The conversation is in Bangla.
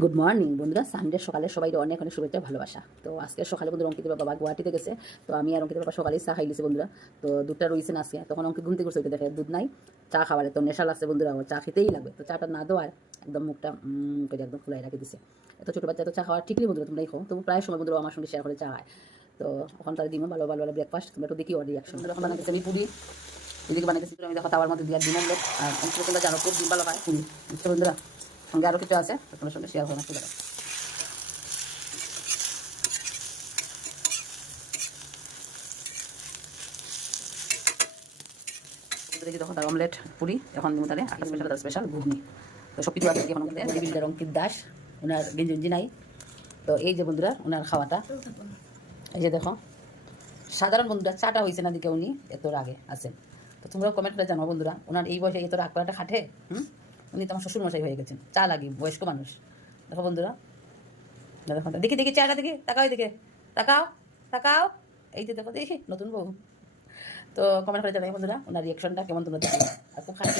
গুড মর্নিং বন্ধুরা, সানডে সকালে সবাই অনেক অনেক শুভেচ্ছা ভালোবাসা। তো আজকে সকালে বন্ধুরা অঙ্কিত বাবা গুয়াহাটিতে গেছে। তো আমি আর অঙ্কিত বাবা সকালেই চা খাই দিয়েছি বন্ধুরা। তো দুধটা রয়েছে না আজকে, তখন অঙ্কিত ঘুমতে করছে, দেখে দুধ নাই, চা খাওয়ারে তো নেশা লাগছে বন্ধুরা, চা খেতেই লাগবে। তো চাটা না দেওয়ার একদম মুখটা করে একদম খোলাই রাখে দিছে। এত ছোটো বাচ্চা তো চা খাওয়া ঠিকই বন্ধুরা, তোমরাই খাও, তবু প্রায় সময় বন্ধুরা আমার সঙ্গে শেয়ার করে চা খায়। তো ওখান তার দিনও ভালো ভালো ভালো ব্রেকফাস্ট, তোমরা একটু দেখি ওর রিয়াকশন। এখন বানাতেছি আমি পুরি, এদিকে বানাতেছি আমি দেখো তাওয়ার মধ্যে দিয়ে ডিম অমলেট। আর অঙ্কিত তোমরা জানো খুব ডিম ভালো হয় পুরি, বুঝছো বন্ধুরা। সঙ্গে আরও কিছু আছে, তোমার সঙ্গে শেয়ার করা একটু। দেখি তখন তার অমলেট পুরি, এখন তাহলে একটা স্পেশাল স্পেশাল ঘুগনি। তো সব কিছু আছে এখন আমাদের অঙ্কিত দাস, ওনার গেঞ্জি নাই। তো এই যে বন্ধুরা ওনার খাওয়াটা, এই যে দেখো সাধারণ বন্ধুরা চাটা হয়েছে না দিকে উনি এত আগে আছেন। তো তোমরাও কমেন্ট করে জানো বন্ধুরা, ওনার এই বয়সে এত রাগ করাটা খাটে। উনি তো আমার শ্বশুরমশাই হয়ে গেছেন, চা লাগি বয়স্ক মানুষ। দেখো বন্ধুরা, দেখো দেখি দেখি চাটা দেখি, তাকাও দিকে, তাকাও তাকাও, এই যে দেখো দেখি নতুন বউ। তো কমেন্ট করে জানাই বন্ধুরা ওনার রিয়াকশনটা কেমন তোমরা দেখি, আর খুব খারাপ।